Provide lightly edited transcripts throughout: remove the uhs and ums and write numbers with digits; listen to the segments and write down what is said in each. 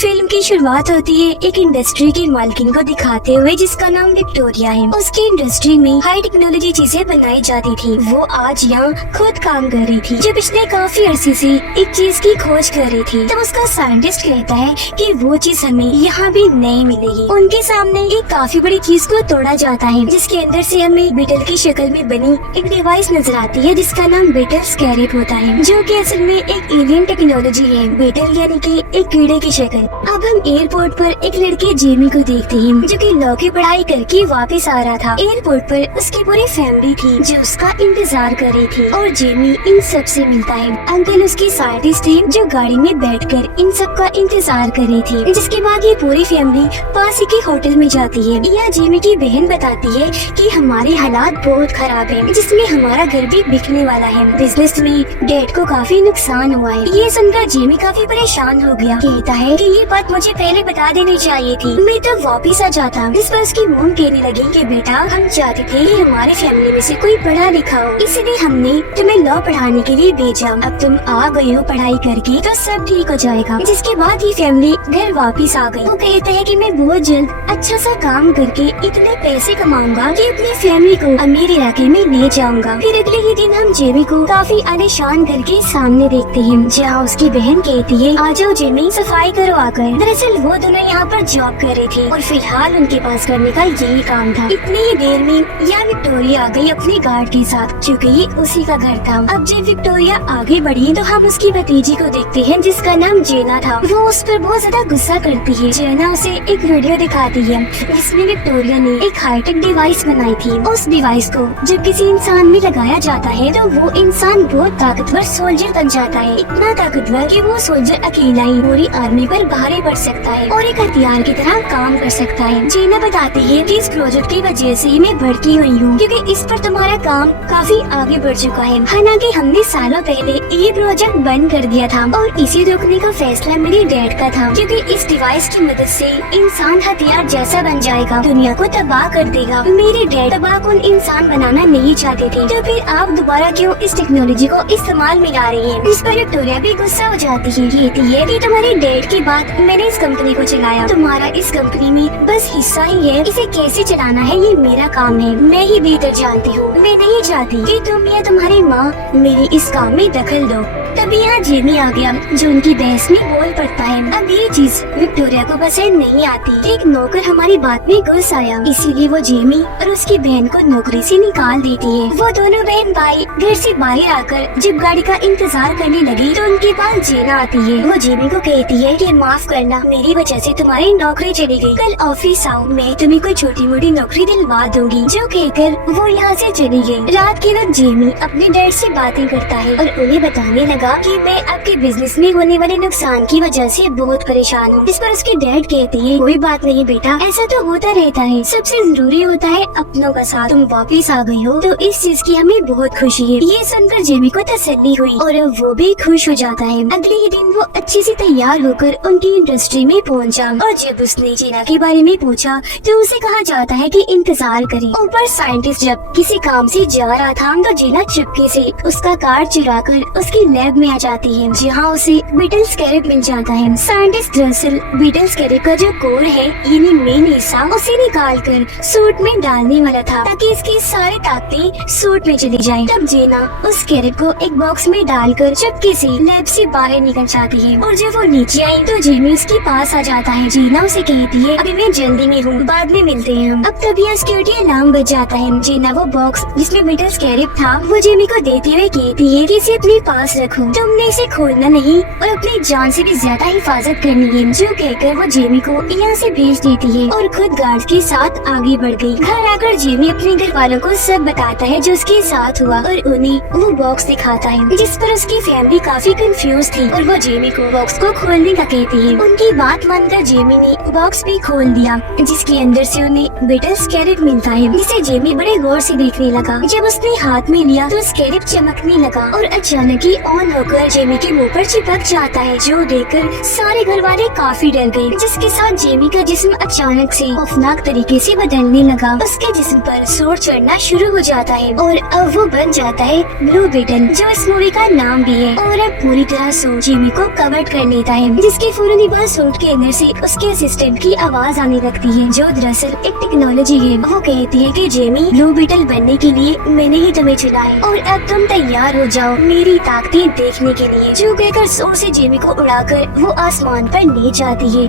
Film की शुरुआत होती है एक इंडस्ट्री की मालकिन को दिखाते हुए जिसका नाम विक्टोरिया है। उसकी इंडस्ट्री में हाई टेक्नोलॉजी चीजें बनाई जाती थी। वो आज यहाँ खुद काम कर रही थी जो पिछले काफी अरसे से एक चीज की खोज कर रही थी। तब उसका साइंटिस्ट कहता है कि वो चीज हमें यहाँ भी नहीं मिलेगी। उनके सामने एक काफी बड़ी चीज को तोड़ा जाता है जिसके अंदर से हमें बीटल की शक्ल में बनी एक डिवाइस नजर आती है जिसका नाम बीटल स्कैरेप होता है, जो कि असल में एक एलियन टेक्नोलॉजी है। बीटल यानी कि एक कीड़े की शक्ल। अब हम एयरपोर्ट पर एक लड़के जेमी को देखते हैं जो कि लॉ की पढ़ाई करके वापस आ रहा था। एयरपोर्ट पर उसकी पूरी फैमिली थी जो उसका इंतजार कर रही थी और जेमी इन सब से मिलता है। अंकल उसकी साइंटिस्ट थे जो गाड़ी में बैठकर इन सब का इंतजार कर रही थी। जिसके बाद ये पूरी फैमिली पास ही के होटल में जाती है। यह जेमी की बहन बताती है कि हमारे हालात बहुत खराब है जिसमें हमारा घर भी बिकने वाला है। बिजनेस में डैड को काफी नुकसान हुआ है। ये सुनकर जेमी काफी परेशान हो गया। कहता है कि ये बात मुझे पहले बता देनी चाहिए थी, मैं तो वापस आ जाता। जिस पर उसकी मॉम कहने लगी कि बेटा हम चाहते थे कि हमारी फैमिली में से कोई पढ़ा लिखा हो, इसलिए हमने तुम्हें लॉ पढ़ाने के लिए भेजा। अब तुम आ गए हो पढ़ाई करके तो सब ठीक हो जाएगा। जिसके बाद ही फैमिली घर वापस आ गई। वो कहते हैं कि मैं बहुत जल्द अच्छा सा काम करके इतने पैसे कमाऊंगा कि अपनी फैमिली को अमीर इलाके में ले जाऊंगा। फिर अगले ही दिन हम जेमी को काफी आलीशान करके सामने देखते हैं जहाँ उसकी बहन कहती है आ जाओ जेमी सफाई करो आकर। दरअसल वो दोनों यहाँ पर जॉब कर रही थी और फिलहाल उनके पास करने का यही काम था। इतनी ही देर में यहाँ विक्टोरिया आ गई अपने गार्ड के साथ, चूँकि ये उसी का घर था। अब जब विक्टोरिया आगे बढ़ी तो हम उसकी भतीजी को देखते हैं जिसका नाम जेना था। वो उस पर बहुत ज्यादा गुस्सा करती है। जेना उसे एक वीडियो दिखाती है जिसमें विक्टोरिया ने एक हाईटेक डिवाइस बनाई थी। उस डिवाइस को जब किसी इंसान में लगाया जाता है तो वो इंसान बहुत ताकतवर सोल्जर बन जाता है। इतना ताकतवर कि वो सोल्जर अकेला ही पूरी आर्मी पर भारी पड़ सकता है और एक हथियार की तरह काम कर सकता है। जेना बताती है कि इस प्रोजेक्ट की वजह से मैं भड़की हुई हूँ क्योंकि इस पर तुम्हारा काम काफी आगे बढ़ चुका है। हालांकि हमने सालों पहले ये प्रोजेक्ट बंद कर दिया था और इसे रोकने का फैसला मेरे डैड का था क्योंकि इस डिवाइस की मदद से इंसान हथियार जैसा बन जाएगा, दुनिया को तबाह कर देगा। मेरे डैड तबाहकुन इंसान बनाना नहीं चाहते थे, तो फिर आप दोबारा क्यों इस टेक्नोलॉजी को इस्तेमाल में ला रही हैं? इस पर विक्टोरिया भी गुस्सा हो जाती है। कहती है कि तुम्हारे डैड के बाद मैंने इस कंपनी को चलाया, तुम्हारा इस कंपनी में बस हिस्सा ही है। इसे कैसे चलाना है ये मेरा काम है, मैं ही बेहतर जानती हूँ। मैं नहीं चाहती कि तुम या तुम्हारी माँ मेरे इस काम में दखल दो। तभी यहाँ जेमी आ गया जो उनकी बहस में बोल पड़ता है। अब ये चीज विक्टोरिया को पसंद नहीं आती। एक नौकर हमारी बात में घुस आया, इसीलिए वो जेमी और उसकी बहन को नौकरी से निकाल देती है। वो दोनों बहन भाई घर से बाहर आकर जब गाड़ी का इंतजार करने लगी तो उनके पास जेना आती है। वो जेमी को कहती है कि माफ करना, मेरी वजह से तुम्हारी नौकरी चली गई। कल ऑफिस आओ, मैं तुम्हें कोई छोटी मोटी नौकरी दिलवा दूंगी। जो कहकर वो यहाँ से चली गई। रात के वक्त जेमी अपने डैड से बातें करता है और उन्हें बताने लगा कि मैं आपके बिजनेस में होने वाले नुकसान की वजह से बहुत परेशान हूँ। इस पर उसके डैड कहते हैं कोई बात नहीं बेटा, ऐसा तो होता रहता है, सबसे जरूरी होता है अपनों का साथ। तुम वापस आ गई हो तो इस चीज की हमें बहुत खुशी है। ये सुनकर जेमी को तसल्ली हुई और वो भी खुश हो जाता है। अगले ही दिन वो अच्छे से तैयार होकर उनकी इंडस्ट्री में पहुंचा और जब उसने जेना के बारे में पूछा तो उसे कहा जाता है कि इंतजार करे। ऊपर साइंटिस्ट जब किसी काम से जा रहा था तो जेना चुपके से उसका कार्ड चुराकर उसकी लैब में आ जाती है जहाँ उसे बीटल स्कैरेप मिल जाता है। साइंटिस्ट दरअसल बीटल स्कैरेप का जो कोर है यानी मेन हिस्सा उसे निकाल कर सूट में डालने वाला था ताकि इसकी सारी ताकतें सूट में चली जाएं। तब जेना उस स्कैरेप को एक बॉक्स में डालकर चुपके से लैब से बाहर निकल जाती है और जब वो नीचे आई तो जेमी उसके पास आ जाता है। जेना उसे कहती है अभी मैं जल्दी में हूँ, बाद में मिलते हैं। अब तभी सिक्योरिटी अलार्म बज जाता है। जेना वो बॉक्स जिसमें बीटल स्कैरेप था वो जेमी को देते हुए कहती है कि इसे अपने पास रखो, तुमने इसे खोलना नहीं और अपनी जान से भी ज्यादा हिफाजत करनी है। जो कहकर वो जेमी को यहाँ से भेज देती है और खुद गार्ड के साथ आगे बढ़ गई। घर आकर जेमी अपने घर वालों को सब बताता है जो उसके साथ हुआ और उन्हें वो बॉक्स दिखाता है जिस पर उसकी फैमिली काफी कंफ्यूज थी और वो जेमी को बॉक्स को खोलने का कहती है। उनकी बात मानकर जेमी ने बॉक्स भी खोल दिया जिसके अंदर से उन्हें बीटल स्कैरेप मिलता है जिसे जेमी बड़े गौर से देखने लगा। जब उसने हाथ में लिया तो स्कैरेप चमकने लगा और अचानक ही ऑन होकर होकर जेमी के मुंह पर चिपक जाता है, जो देखकर सारे घर वाले काफी डर गए। जिसके साथ जेमी का जिस्म अचानक से खौफनाक तरीके से बदलने लगा। उसके जिस्म पर सूर चढ़ना शुरू हो जाता है और अब वो बन जाता है ब्लू बीटल, जो इस मूवी का नाम भी है। और अब पूरी तरह सूट जेमी को कवर कर लेता है, जिसके फौरन बाद सूट के अंदर से उसके असिस्टेंट की आवाज आने लगती है, जो दरअसल एक टेक्नोलॉजी है। वो कहती है कि जेमी, ब्लू बीटल बनने के लिए मैंने ही तुम्हें चुना है और अब तुम तैयार हो जाओ मेरी ताकतें देखने के लिए। जो कहकर जोर से जेमी को उड़ाकर वो आसमान पर ले जाती है।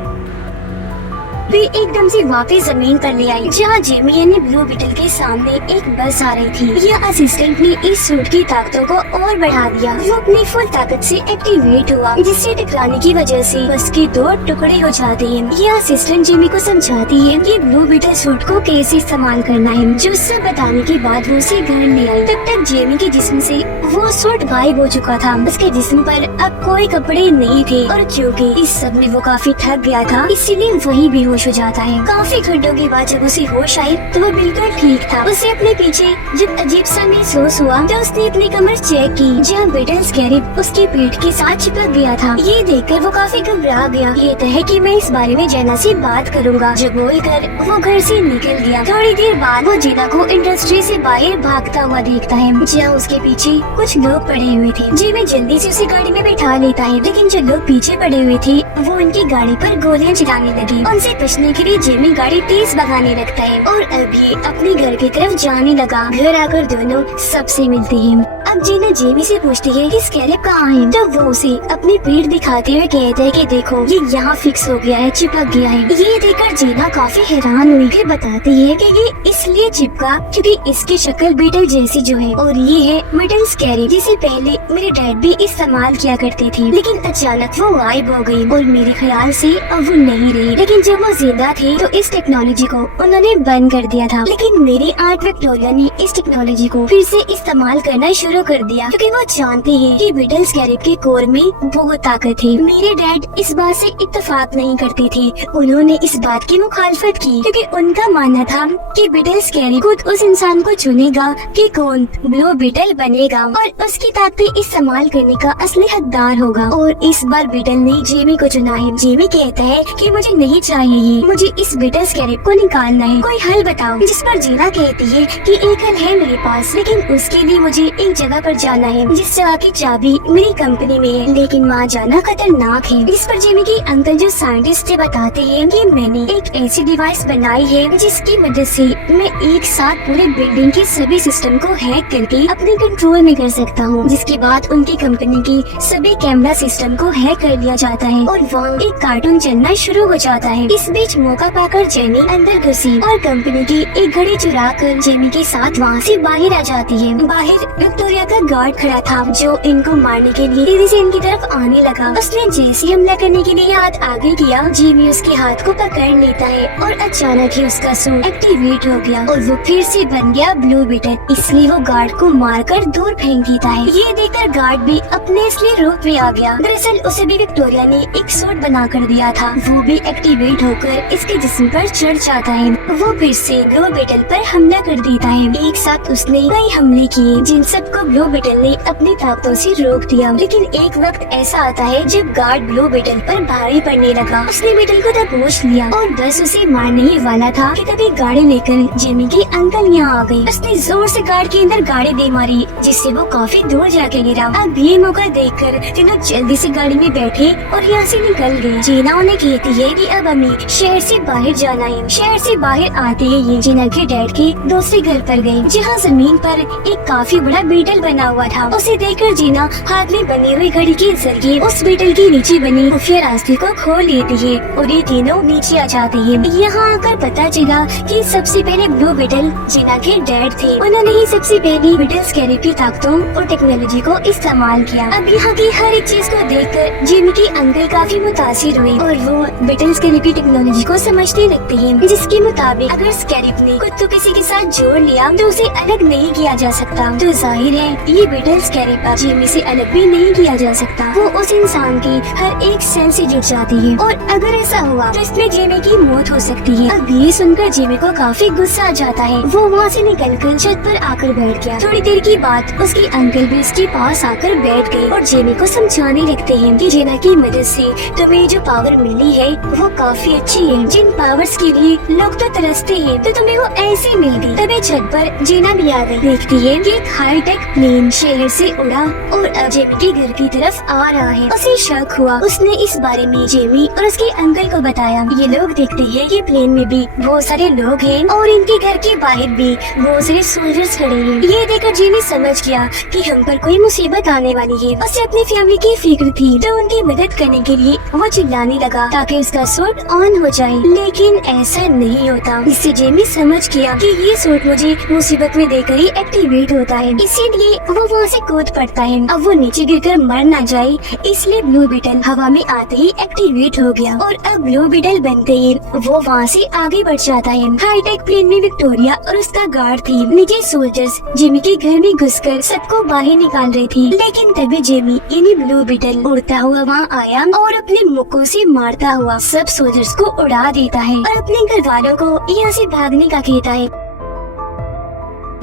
वे एकदम से वापस जमीन पर ले आई, जहाँ जेमी यानी ब्लू बीटल के सामने एक बस आ रही थी। यह असिस्टेंट ने इस सूट की ताकतों को और बढ़ा दिया। वो अपनी फुल ताकत से एक्टिवेट हुआ, जिससे टकराने की वजह से बस के 2 टुकड़े हो जाते हैं। यह असिस्टेंट जेमी को समझाती है कि ब्लू बीटल सूट को कैसे इस्तेमाल करना है, जो सब बताने के बाद वो उसे घर ले आई। तब तक जेमी के जिस्म से वो सूट गायब हो चुका था। उसके जिस्म पर अब कोई कपड़े नहीं थे और क्योंकि इस सब में वो काफी थक गया था, इसीलिए वही बेहोश हो जाता है। काफी घंटों के बाद जब उसे होश आई तो वो बिल्कुल ठीक था। उसे अपने पीछे जब अजीब सा महसूस हुआ तो उसने अपनी कमर चेक की, जहाँ बीटल स्कैरेब उसके पेट के साथ चिपक गया था। ये देखकर वो काफी घबरा गया। ये तय है कि मैं इस बारे में जेना से बात करूंगा, जो बोलकर वो घर से निकल गया। थोड़ी देर बाद वो जेना को इंडस्ट्री से बाहर भागता हुआ देखता है, जहाँ उसके पीछे कुछ लोग पड़े हुए थे। जेमी जल्दी से उसे गाड़ी में बैठा लेता है, लेकिन जो लोग पीछे पड़े हुए थे वो उनकी गाड़ी पर गोलियां चलाने लगे। उनसे बचने के लिए जेमी गाड़ी तेज भगाने लगता है और अब ये अपने घर की तरफ जाने लगा। घर आकर दोनों सबसे मिलते हैं। अब जीना जेमी से पूछती है कि स्कैरेब कहाँ है, तब वो उसे अपनी पीठ दिखाते हुए कहता है कि देखो ये यहाँ फिक्स हो गया है, चिपक गया है। ये देखकर जीना काफी हैरान हुई। फिर बताती है कि ये इसलिए चिपका क्योंकि इसकी शक्ल बीटल जैसी जो है, और ये है बीटल स्कैरेब, जिसे पहले मेरे डैड भी इस्तेमाल किया करते थे, लेकिन अचानक वो गायब हो गई और मेरे ख्याल से अब वो नहीं रही। लेकिन जब वो जिंदा थे तो इस टेक्नोलॉजी को उन्होंने बंद कर दिया था, लेकिन मेरी आंट विक्टोरिया ने इस टेक्नोलॉजी को फिर से इस्तेमाल करना शुरू कर दिया, क्योंकि वो जानती है कि बीटल स्कैरेब के कोर में बहुत ताकत है। मेरे डैड इस बात से इत्तेफाक नहीं करते थे, उन्होंने इस बात की मुखालफत की, क्योंकि उनका मानना था कि बीटल स्कैरेब खुद उस इंसान को चुनेगा कि कौन ब्लू बीटल बनेगा और उसकी ताकतें इस्तेमाल करने का असली हकदार होगा। और इस बार बीटल ने जेमी को चुना है। जेमी कहता है कि मुझे नहीं चाहिए ये, मुझे इस बीटल स्कैरेब को निकालना है, कोई हल बताओ। जिस पर जीना कहती है कि एक हल है मेरे पास, लेकिन उसके लिए मुझे एक जगह पर जाना है जिस जगह की चाबी मेरी कंपनी में है, लेकिन वहाँ जाना खतरनाक है। जिस पर जेमी के अंकल जो साइंटिस्ट थे बताते हैं कि मैंने एक ऐसी डिवाइस बनाई है जिसकी मदद से मैं एक साथ पूरे बिल्डिंग के सभी सिस्टम को हैक करके अपने कंट्रोल में कर सकता हूँ। जिसके बाद उनकी कंपनी की सभी कैमरा सिस्टम को हैक कर लिया जाता है और वहाँ एक कार्टून चलना शुरू हो जाता है। इस बीच मौका पाकर जेमी अंदर घुसी और कंपनी की एक घड़ी चुरा कर जेमी के साथ वहाँ से बाहर आ जाती है। बाहर विक्टोरिया का गार्ड खड़ा था, जो इनको मारने के लिए तेजी से इनकी तरफ आने लगा। उसने जैसे हमला करने के लिए हाथ आगे किया, जेमी उसके हाथ को पकड़ लेता है और अचानक ही उसका सूट एक्टिवेट हो गया और वो फिर से बन गया ब्लू बीटल। इसलिए वो गार्ड को मारकर दूर फेंक देता है। ये देखकर गार्ड भी अपने असली रूप में आ गया। दरअसल उसे भी विक्टोरिया ने एक सूट बना कर दिया था। वो भी एक्टिवेट होकर इसके जिस्म पर चढ़ जाता है। वो फिर से ब्लू बीटल पर हमला कर देता है। एक साथ उसने कई हमले किए, जिन सबको ब्लू बीटल ने अपनी ताकतों से रोक दिया। लेकिन एक वक्त ऐसा आता है जब गार्ड ब्लू बीटल पर भारी पड़ने लगा। उसने बीटल को दबोच लिया और बस उसे मारने ही वाला था कि तभी गाड़ी लेकर जेमी के अंकल यहाँ आ गए। उसने जोर से गार्ड के अंदर गाड़ी दे मारी, जिससे वो काफी दूर जाके गिरा। अब ये मौका देखकर तीनों जल्दी से गाड़ी में बैठे और यहाँ से निकल गए। जीना उन्हें कहती है कि अब हमें शहर से बाहर जाना है। शहर से बाहर आते ही ये जीना के डैड के दूसरे घर पर गए, जहाँ जमीन पर एक काफी बड़ा बीटल बना हुआ था। उसे देखकर जीना हाथ में बनी हुई घड़ी के जरिए उस बीटल के नीचे बनी खुफिया रास्ते को खोल लेती है और ये तीनों नीचे आ जाते हैं। यहाँ आकर पता चला कि सबसे पहले ब्लू बीटल जीना के डैड थे। उन्होंने ही सबसे पहले बीटल स्कैरेब की ताकतों और टेक्नोलॉजी को इस्तेमाल किया। अब यहाँ की हर एक चीज को देखकर जेमी के अंकल काफी मुतासिर हुए और वो बीटल स्कैरेब की टेक्नोलॉजी टेक्नोलॉजी को समझने लगते हैं, जिसके मुताबिक अगर स्कैरिप ने खुद को किसी के साथ जोड़ लिया तो उसे अलग नहीं किया जा सकता। तो जाहिर है ये बीटल स्कैरिप जेमी से अलग भी नहीं किया जा सकता। वो उस इंसान की हर एक सेल से जुड़ जाती है और अगर ऐसा हुआ तो इसमें जेमी की मौत हो सकती है। अब ये सुनकर जेमी को काफी गुस्सा आ जाता है। वो वहाँ से निकलकर छत पर आकर बैठ गया। थोड़ी देर की बात उसके अंकल भी उसके पास आकर बैठ गए और जेमी को समझाने लगते हैं कि जेना की मदद से तुम्हें जो पावर मिली है वो काफी अच्छी है। जिन पावर्स के लिए लोग तो तरसते हैं तो तुम्हें वो ऐसे मिल गई। तभी छत पर जेना भी आ गई। देखती है कि एक हाईटेक प्लेन शहर से उड़ा और अब जेमी के घर की तरफ आ रहा है। उसे शक हुआ। उसने इस बारे में जेमी और उसके अंकल को बताया। ये लोग देखते हैं कि प्लेन में भी बहुत सारे लोग हैं और इनके घर के बाहर भी बहुत सारे सोल्जर्स खड़े हैं। ये देखकर जेमी समझ गया कि हम पर कोई मुसीबत आने वाली है। उसे अपनी फैमिली की फिक्र थी तो उनकी मदद करने के लिए वो चिल्लाने लगा ताकि उसका सूट ऑन हो जाए, लेकिन ऐसा नहीं होता। इससे जेमी समझ गया कि ये सूट मुझे मुसीबत में देकर ही एक्टिवेट होता है, इसीलिए वो वहाँ से कूद पड़ता है। अब वो नीचे गिरकर मर न जाए इसलिए ब्लू बीटल हवा में आते ही एक्टिवेट हो गया और अब ब्लू बीटल बनते ही वो वहाँ से आगे बढ़ जाता है। हाईटेक प्लेन में विक्टोरिया और उसका गार्ड थी। नीचे सोल्जर्स जेमी के घर में घुसकर सबको बाहर निकाल रही थी, लेकिन तभी जेमी यानी ब्लू बीटल उड़ता हुआ वहाँ आया और अपने मुक्कों से मारता हुआ सब सोल्जर्स को उड़ा देता है और अपने घर वालों को यहाँ से भागने का कहता है।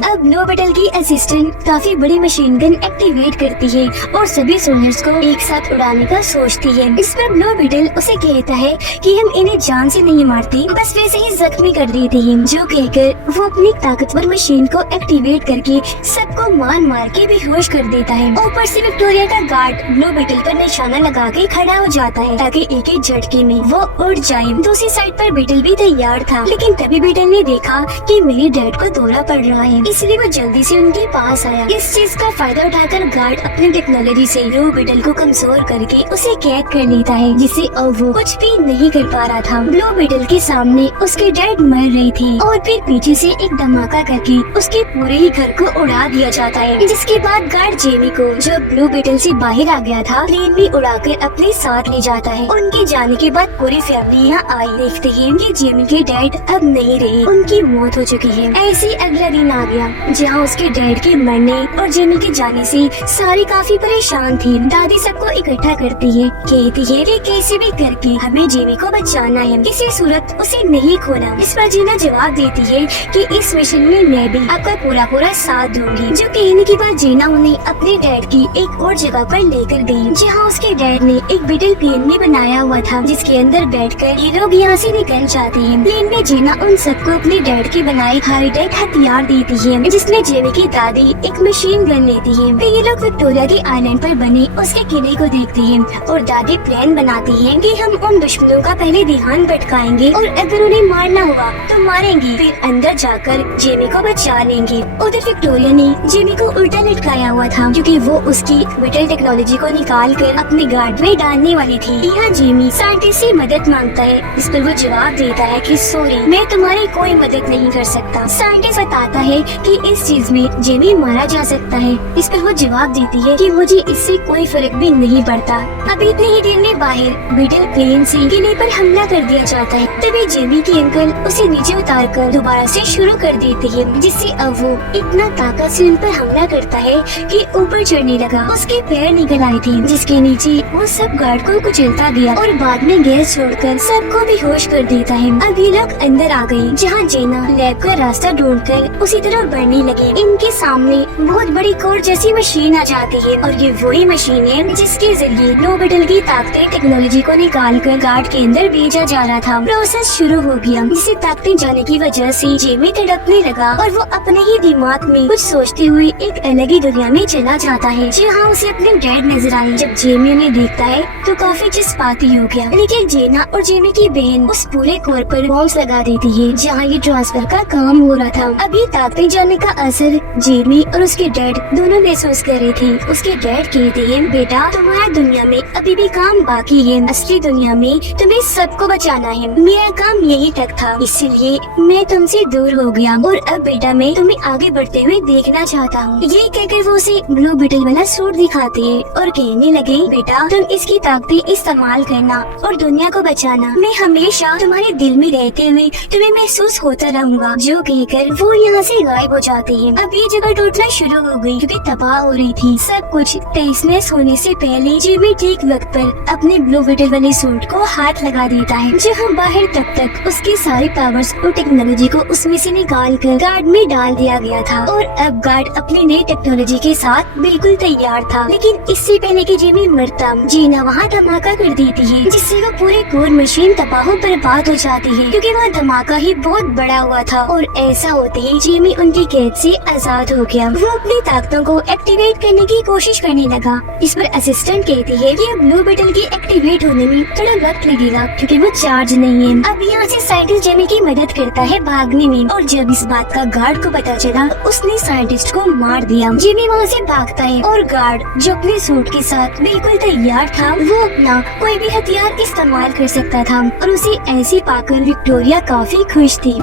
अब ब्लू बीटल की असिस्टेंट काफी बड़ी मशीन गन एक्टिवेट करती है और सभी सोल्जर्स को एक साथ उड़ाने का सोचती है। इस पर ब्लू बीटल उसे कहता है कि हम इन्हें जान से नहीं मारते, बस वैसे ही जख्मी कर देते हैं। जो कहकर वो अपनी ताकतवर मशीन को एक्टिवेट करके सबको मार मार के बेहोश कर देता है। ऊपर से विक्टोरिया का गार्ड ब्लू बीटल पर निशाना लगा के खड़ा हो जाता है ताकि एक ही झटके में वो उड़ जाए। दूसरी साइड पर बीटल भी तैयार था, लेकिन तभी बीटल ने देखा कि मेरे डैड को दौरा पड़ रहा है, इसलिए वो जल्दी से उनके पास आया। इस चीज का फायदा उठाकर गार्ड अपनी टेक्नोलॉजी से ब्लू बीटल को कमजोर करके उसे कैद कर लेता है, जिसे अब वो कुछ भी नहीं कर पा रहा था। ब्लू बीटल के सामने उसके डैड मर रही थी और फिर पीछे से एक धमाका करके उसके पूरे ही घर को उड़ा दिया जाता है। जिसके बाद गार्ड जेमी को जो ब्लू बीटल से बाहर आ गया था प्लेन में उड़ाकर अपने साथ ले जाता है। उनके जाने के बाद पूरी फैमिली यहाँ आई। देखते हैं कि जेमी के डैड अब नहीं रहे, उनकी मौत हो चुकी है। ऐसे अगला दिन आ गया जहाँ उसके डैड के मरने और जेमी के जाने से सारी काफी परेशान थी। दादी सबको इकट्ठा करती है, कहती है कि कैसे भी करके हमें जेमी को बचाना है, किसी सूरत उसे नहीं खोना। इस पर जीना जवाब देती है कि इस मिशन में मैं भी आपका पूरा साथ दूंगी। जो कहने के बाद जीना उन्हें अपने डैड की एक और जगह पर लेकर गई, जहाँ उसके डैड ने एक बीटल प्लेन में बनाया हुआ था, जिसके अंदर बैठकर ये लोग यहाँ से निकल जाते हैं। प्लेन में जीना उन सबको अपने डैड के बनाए हाईटेक हथियार देती है, जिसमें जेमी की दादी एक मशीन गन लेती है। फिर ये लोग विक्टोरिया के आइलैंड पर बने उसके किले को देखते हैं और दादी प्लान बनाती है कि हम उन दुश्मनों का पहले ध्यान भटकाएंगे और अगर उन्हें मारना हुआ तो मारेंगे, फिर अंदर जाकर जेमी को बचा लेंगे। उधर विक्टोरिया ने जेमी को उल्टा लटकाया हुआ था क्योंकि वो उसकी बीटल टेक्नोलॉजी को निकाल कर अपने गार्ड में डालने वाली थी। यहाँ जेमी साइंटिस्ट से मदद मांगता है, इस पर वो जवाब देता है कि सॉरी, मैं तुम्हारी कोई मदद नहीं कर सकता। साइंटिस्ट बताता है कि इस चीज में जेमी मारा जा सकता है। इस पर वो जवाब देती है कि मुझे इससे कोई फर्क भी नहीं पड़ता। अभी इतनी ही देर में बाहर बीटल प्लेन से किले पर हमला कर दिया जाता है। तभी जेमी के अंकल उसे नीचे उतारकर दोबारा से शुरू कर देते हैं, जिससे अब वो इतना ताकत से उन पर हमला करता है कि ऊपर चढ़ने लगा। उसके पैर निकल आए थे, जिसके नीचे वो सब गार्ड को कुचलता गया और बाद में गैस छोड़कर सबको बेहोश कर देता है। अब ये लोग अंदर आ गए, जहाँ जेना लैब का रास्ता ढूंढकर उसी तरफ बढ़ने लगे। इनके सामने बहुत बड़ी कोर जैसी मशीन आ जाती है और ये वही मशीन है जिसके जरिए ब्लू बीटल की ताकतें टेक्नोलॉजी को निकाल कर गार्ड के अंदर भेजा जा रहा था। प्रोसेस शुरू हो गया, जिससे ताकतें जाने की वजह से जेमी तड़पने लगा और वो अपने ही दिमाग में कुछ सोचते हुए एक अलग ही दुनिया में चला जाता है, जहाँ उसे अपने डैड नजर आए। जब जेमी उन्हें देखता है तो काफी जज्बाती हो गया, लेकिन जेना और जेमी की बहन उस पूरे कोर पर बॉम्ब लगा देती है जहाँ ये ट्रांसफर का काम हो रहा था। अभी ताकतें जाने का असर जेमी और उसके डैड दोनों महसूस कर रहे थे। उसके डैड कहते हैं, बेटा तुम्हारा दुनिया में अभी भी काम बाकी है, असली दुनिया में तुम्हें सबको बचाना है। मेरा काम यही तक था, इसलिए मैं तुमसे दूर हो गया और अब बेटा मैं तुम्हें आगे बढ़ते हुए देखना चाहता हूँ। ये कहकर वो उसे ब्लू बीटल वाला सूट दिखाते हैं और कहने लगे, बेटा तुम इसकी ताकतें इस्तेमाल करना और दुनिया को बचाना। मैं हमेशा तुम्हारे दिल में रहते हुए तुम्हें महसूस होता रहूंगा। जो कहकर वो यहाँ से गायब हो जाते हैं। अब ये जगह टूटना शुरू हो गई क्योंकि तबाह हो रही थी सब कुछ। तहस होने से पहले जिमी ठीक वक्त पर अपने ब्लू बीटल वाले सूट को हाथ लगा देता है। जहाँ बाहर तक उसके सारे पावर्स और टेक्नोलॉजी को उसमें से निकाल कर गार्ड में डाल दिया गया था और अब गार्ड अपनी नई टेक्नोलॉजी के साथ बिल्कुल तैयार था। लेकिन इससे पहले कि जिमी मरता, जीना वहाँ धमाका कर देती है जिससे वो पूरी कोर मशीन तबाह बर्बाद हो जाती है क्योंकि वहाँ धमाका ही बहुत बड़ा हुआ था। और ऐसा होते ही जिमी उनकी कैद से आजाद हो गया। वो अपनी ताकतों को एक्टिवेट करने की कोशिश करने लगा। इस पर असिस्टेंट कहती है कि ब्लू बीटल के एक्टिवेट होने में थोड़ा वक्त लगेगा क्योंकि वो चार्ज नहीं है। अब यहाँ से साइंटिस्ट जिमी की मदद करता है भागने में और जब इस बात का गार्ड को पता चला उसने साइंटिस्ट को मार दिया। जिमी वहाँ से भागता है और गार्ड जो अपने सूट के साथ बिल्कुल तैयार था वो अपना कोई भी हथियार इस्तेमाल कर सकता था और उसे ऐसे पाकर विक्टोरिया काफी खुश थी।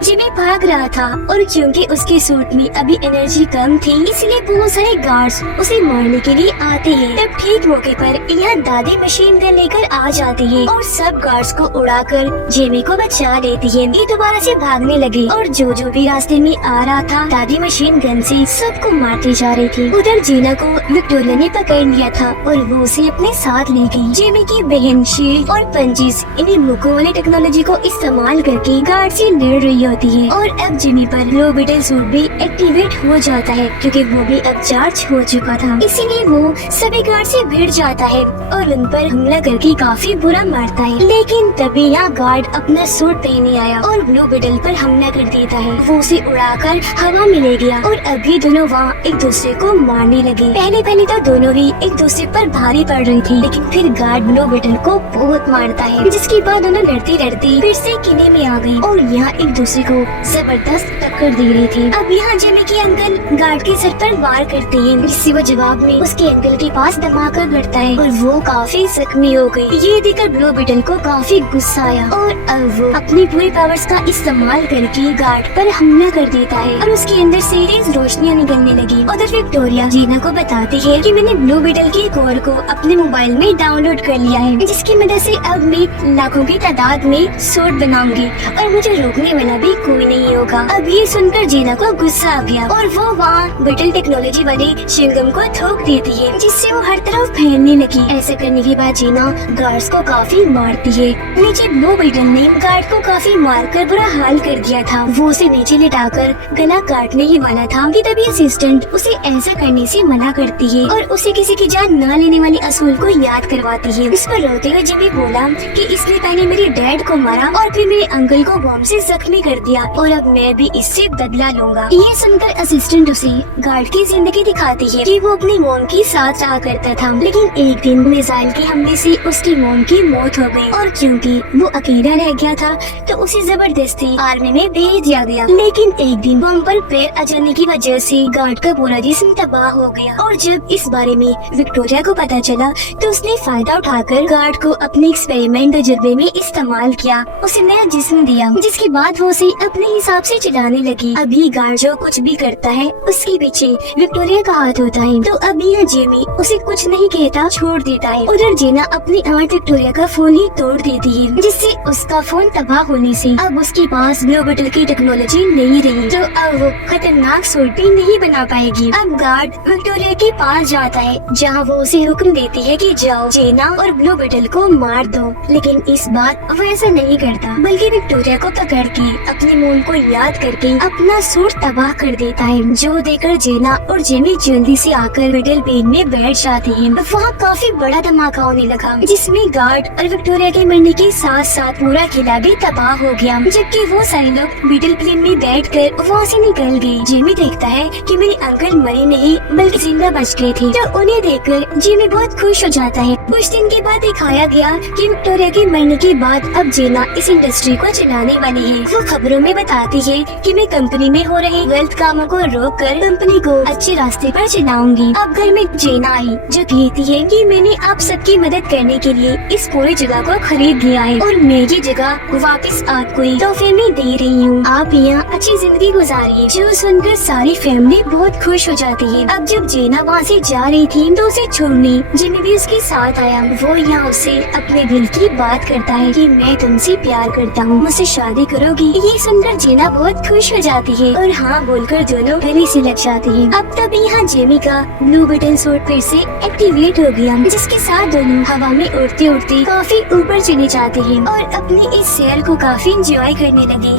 जिमी भाग रहा था और क्योंकि उसके सूट में अभी एनर्जी कम थी इसलिए बहुत सारे गार्ड्स उसे मारने के लिए आते हैं। तब ठीक मौके पर यहाँ दादी मशीन गन लेकर आ जाती है और सब गार्ड्स को उड़ाकर जिमी को बचा लेती है। ये दोबारा से भागने लगे और जो भी रास्ते में आ रहा था दादी मशीन गन से सबको मारती जा रही थी। उधर जीना को विक्टोरिया ने पकड़ लिया था और वो उसे अपने साथ ले गई। जिमी की बहन शील्ड और पंचिस इन्हीं मुखों वाली टेक्नोलॉजी को इस्तेमाल करके गार्ड से लड़ रही होती है और अब जिमी पर ब्लू बीटल सूट भी एक्टिवेट हो जाता है क्योंकि वो भी अब चार्ज हो चुका था। इसीलिए वो सभी गार्ड से भिड़ जाता है और उन पर हमला करके काफी बुरा मारता है। लेकिन तभी यहाँ गार्ड अपना सूट पहने आया और ब्लू बीटल पर हमला कर देता है। वो उसे उड़ाकर हवा में ले गया और अभी दोनों वहाँ एक दूसरे को मारने लगे। पहले तो दोनों ही एक दूसरे पर भारी पड़ रही थी लेकिन फिर गार्ड ब्लू बीटल को बहुत मारता है जिसके बाद दोनों लड़ते लड़ते फिर से किले में आ गई और यहाँ एक दूसरे को जबरदस्त टक्कर दे रही थी। अब यहाँ जिमी के अंकल गार्ड के सर पर वार करते हैं जिससे वो जवाब में उसके अंकल के पास धमाका करता है और वो काफी जख्मी हो गई। ये देखकर ब्लू बीटल को काफी गुस्सा आया और अब वो अपनी पूरी पावर्स का इस्तेमाल करके गार्ड पर हमला कर देता है और उसके अंदर से तेज रोशनियाँ निकलने लगी। उधर विक्टोरिया जीना को बताती है कि मैंने ब्लू बीटल की कोर को अपने मोबाइल में डाउनलोड कर लिया है जिसकी मदद से अब मैं लाखों की तादाद में सूट बनाऊंगी और मुझे रोकने वाला भी कोई नहीं होगा। अब ये सुनकर जीना को गुस्सा आ गया और वो वहाँ बीटल टेक्नोलॉजी वाले चिंगम को थूक देती है जिससे वो हर तरफ फैलने लगी। ऐसा करने के बाद जीना गार्ड्स को काफी मारती है। नीचे ब्लू बीटल ने गार्ड को काफी मारकर बुरा हाल कर दिया था। वो उसे नीचे लिटाकर गला काटने ही वाला था कि तभी असिस्टेंट उसे ऐसा करने से मना करती है और उसे किसी की जान न लेने वाली असूल को याद करवाती है। इस पर रोते हुए जिमी बोला कि इसने पहले मेरे डैड को मारा और फिर मेरे अंकल को बॉम्ब से जख्मी कर दिया और अब मैं भी इससे बदला लूंगा। ये सुनकर असिस्टेंट उसे गार्ड की जिंदगी दिखाती है कि वो अपनी मॉम के साथ रहा करता था लेकिन एक दिन मिसाइल के हमले से उसकी मॉम की मौत हो गई और क्योंकि वो अकेला रह गया था तो उसे जबरदस्ती आर्मी में भेज दिया गया। लेकिन एक दिन बम पर पैर आ जाने की वजह से गार्ड का पूरा जिस्म तबाह हो गया और जब इस बारे में विक्टोरिया को पता चला तो उसने फायदा उठाकर गार्ड को अपने एक्सपेरिमेंट तजुर्बे में इस्तेमाल किया। उसे नया जिस्म दिया जिसके बाद वो उसे अपने हिसाब से चलाने लगी। अभी गार्ड जो कुछ भी करता है उसके पीछे विक्टोरिया का हाथ होता है तो अभी यह जिमी उसे कुछ नहीं कहता छोड़ देता है। उधर जीना अपनी आंट विक्टोरिया का फोन ही तोड़ देती है जिससे उसका फोन तबाह होने से अब उसके पास ब्लू बीटल की टेक्नोलॉजी नहीं रही तो अब वो खतरनाक सूट भी नहीं बना पाएगी। अब गार्ड विक्टोरिया के पास जाता है जहाँ वो उसे हुक्म देती है कि जाओ जेना और ब्लू बीटल को मार दो। लेकिन इस बार वो ऐसा नहीं करता बल्कि विक्टोरिया को पकड़ के अपने मूल को याद करके अपना सूट तबाह कर देता है जो देखकर जेना और जेमी जल्दी से आकर मिडिल पेन में बैठ जाते हैं। वहाँ काफी बड़ा धमाका होने लगा जिसमें गार्ड और विक्टोरिया के मरने के साथ साथ पूरा किला भी तबाह हो गया जबकि वो सारे लोग मिडिल प्लेन में बैठकर वहाँ से निकल गए। जेमी देखता है कि मेरे अंकल मरे नहीं बल्कि जिंदा बच गए थे तो उन्हें देखकर जेमी बहुत खुश हो जाता है। कुछ दिन के बाद दिखाया गया कि विक्टोरिया के मरने के बाद अब जेना इस इंडस्ट्री को चलाने वाली है। वो खबरों में बात आती है कि मैं कंपनी में हो रहे गलत कामों को रोक कर कंपनी को अच्छे रास्ते पर चलाऊंगी। अब घर में जेना आई जो कहती है कि मैंने आप सबकी मदद करने के लिए इस पूरी जगह को खरीद लिया है और मैं ये जगह वापस आपको तोहफे में दे रही हूँ। आप यहाँ अच्छी जिंदगी गुजारिए। जो सुनकर सारी फैमिली बहुत खुश हो जाती है। अब जब जेना वहाँ से जा रही थी तो उसे छोड़ने जिमी भी उसके साथ आया। वो यहाँ उससे अपने दिल की बात करता है कि मैं तुमसे प्यार करता हूँ, मुझसे शादी करोगी। ये सुनकर जेना बहुत खुश हो जाती है और हाँ बोलकर दोनों गले से लग जाते हैं। अब तब यहाँ जेमी का ब्लू बटन सूट फिर से एक्टिवेट हो गया, जिसके साथ दोनों हवा में उड़ते उड़ते काफी ऊपर चले जाते हैं और अपने इस सैर को काफी एंजॉय करने लगे।